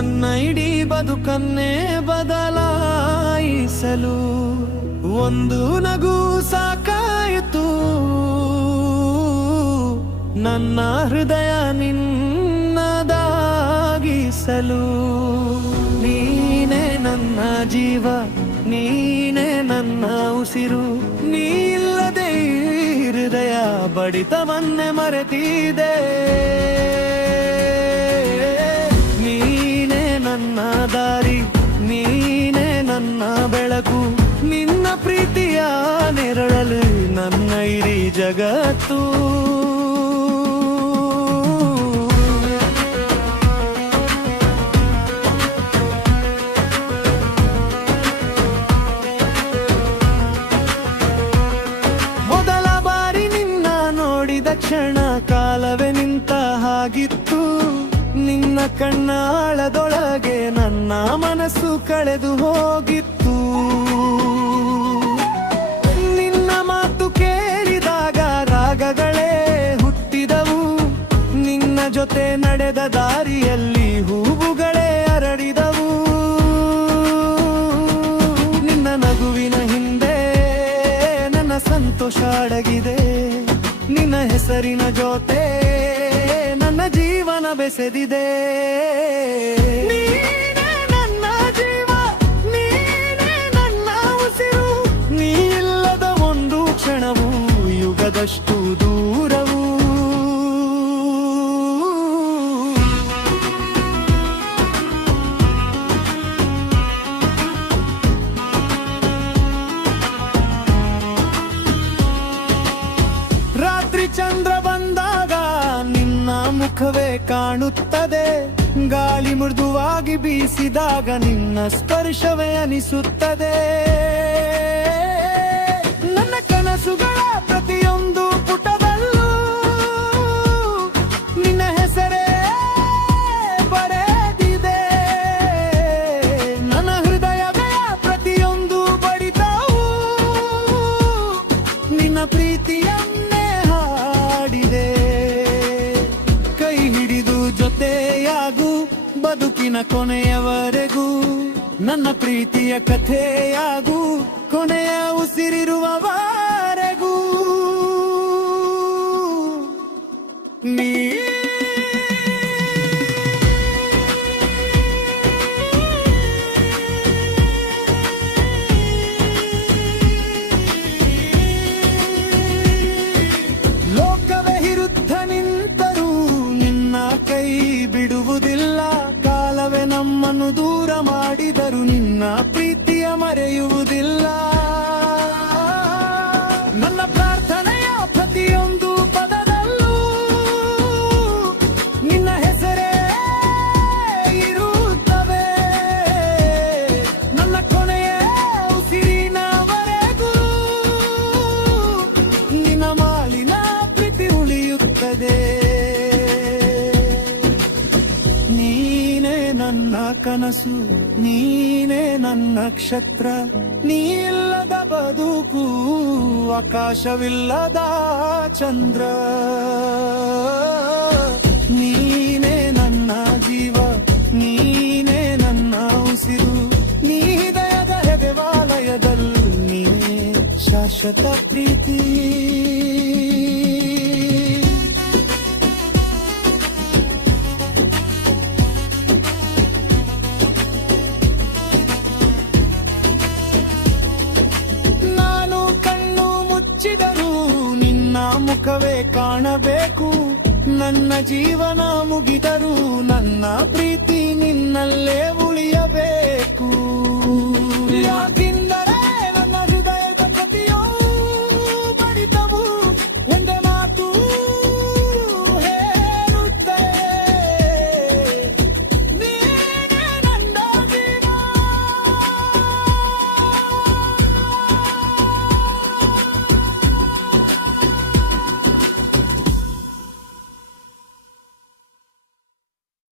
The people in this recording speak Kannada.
ನನ್ನ ಇಡೀ ಬದುಕನ್ನೇ ಬದಲಾಯಿಸಲು ಒಂದು ನಗು ಸಾಕಾಯಿತು. ನನ್ನ ಹೃದಯ ನಿನ್ನದಾಗಿಸಲು. ನೀನೇ ನನ್ನ ಜೀವ, ನೀನೇ ನನ್ನ ಉಸಿರು, ನೀ ಇಲ್ಲದೆ ಹೃದಯ ಬಡಿತವನ್ನೇ ಮರೆತಿದೆ. ನೀನೇ ನನ್ನ ದಾರಿ, ನೀನೇ ನನ್ನ ಬೆಳಕು, ನಿನ್ನ ಪ್ರೀತಿಯ ನೆರಳಲು ನನ್ನ ಇಡೀ ಜಗತ್ತು. ಕ್ಷಣ ಕಾಲವೇ ನಿಂತ ಹಾಗಿತ್ತು. ನಿನ್ನ ಕಣ್ಣಾಳದೊಳಗೆ ನನ್ನ ಮನಸ್ಸು ಕಳೆದು ಹೋಗಿತ್ತು. ನಿನ್ನ ಮಾತು ಕೇಳಿದಾಗ ರಾಗಗಳೇ ಹುಟ್ಟಿದವು. ನಿನ್ನ ಜೊತೆ ನಡೆದ ದಾರಿಯಲ್ಲಿ ಹೂವುಗಳೇ ಅರಳಿದವು. ನಿನ್ನ ನಗುವಿನ ಹಿಂದೆ ನನ್ನ ಸಂತೋಷ ಅಡಗಿದೆ. ನಿನ್ನ ಹೆಸರಿನ ಜೊತೆ ನನ್ನ ಜೀವನ ಬೆಸೆದಿದೆ. ನೀನೇ ನನ್ನ ಜೀವ, ನೀನೇ ನನ್ನ ಉಸಿರು, ನೀ ಇಲ್ಲದ ಒಂದು ಕ್ಷಣವು ಯುಗದಷ್ಟು ದೂರವು. ಚಂದ್ರ ಬಂದಾಗ ನಿನ್ನ ಮುಖವೇ ಕಾಣುತ್ತದೆ. ಗಾಳಿ ಮೃದುವಾಗಿ ಬೀಸಿದಾಗ ನಿನ್ನ ಸ್ಪರ್ಶವೇ ಅನಿಸುತ್ತದೆ. ನನ್ನ ಕನಸುಗಳ ಪ್ರತಿಯೊಂದು ಪುಟದಲ್ಲೂ ನಿನ್ನ ಹೆಸರೇ ಬರೆದಿದೆ. ನನ್ನ ಹೃದಯವೇ ಪ್ರತಿಯೊಂದು ಬಡಿತವೂ ನಿನ್ನ ಪ್ರೀತಿಯ ಕೈ ಹಿಡಿದು ಜೊತೆಯಾಗು ಬದುಕಿನ ಕೊನೆಯವರೆಗೂ. ನನ್ನ ಪ್ರೀತಿಯ ಕಥೆಯಾಗು ಕೊನೆಯ ಉಸಿರಿರುವವರೆಗೂ. ನೀ ಬಿಡುವುದಿಲ್ಲ. ಕಾಲವೇ ನಮ್ಮನ್ನು ದೂರ ಮಾಡಿದರು ನಿನ್ನ ಪ್ರೀತಿಯ ಮರೆಯುವುದಿಲ್ಲ. ನನ್ನ ಪ್ರಾರ್ಥನೆಯ ಪ್ರತಿಯೊಂದು ಪದದಲ್ಲೂ ನಿನ್ನ ಹೆಸರೇ ಇರುತ್ತವೆ. ನನ್ನ ಕೊನೆಯ ಉಸಿರಿನವರೆಗೂ ನಿನ್ನ ಮಾಲಿನ ಪ್ರೀತಿ ಉಳಿಯುತ್ತದೆ. ನನ್ನ ಕನಸು, ನೀನೇ ನನ್ನ ನಕ್ಷತ್ರ, ನೀ ಇಲ್ಲದ ಬದುಕು ಆಕಾಶವಿಲ್ಲದ ಚಂದ್ರ. ನೀನೇ ನನ್ನ ಜೀವ, ನೀನೇ ನನ್ನ ಉಸಿರು, ನೀ ಹೃದಯದ ಹೆದೆವಾಲಯದಲ್ಲಿ ನೀನೇ ಶಾಶ್ವತ ಪ್ರೀತಿ. ನಿನ್ನ ಮುಖವೇ ಕಾಣಬೇಕು. ನನ್ನ ಜೀವನ ಮುಗಿದರೂ ನನ್ನ ಪ್ರೀತಿ ನಿನ್ನಲ್ಲೇ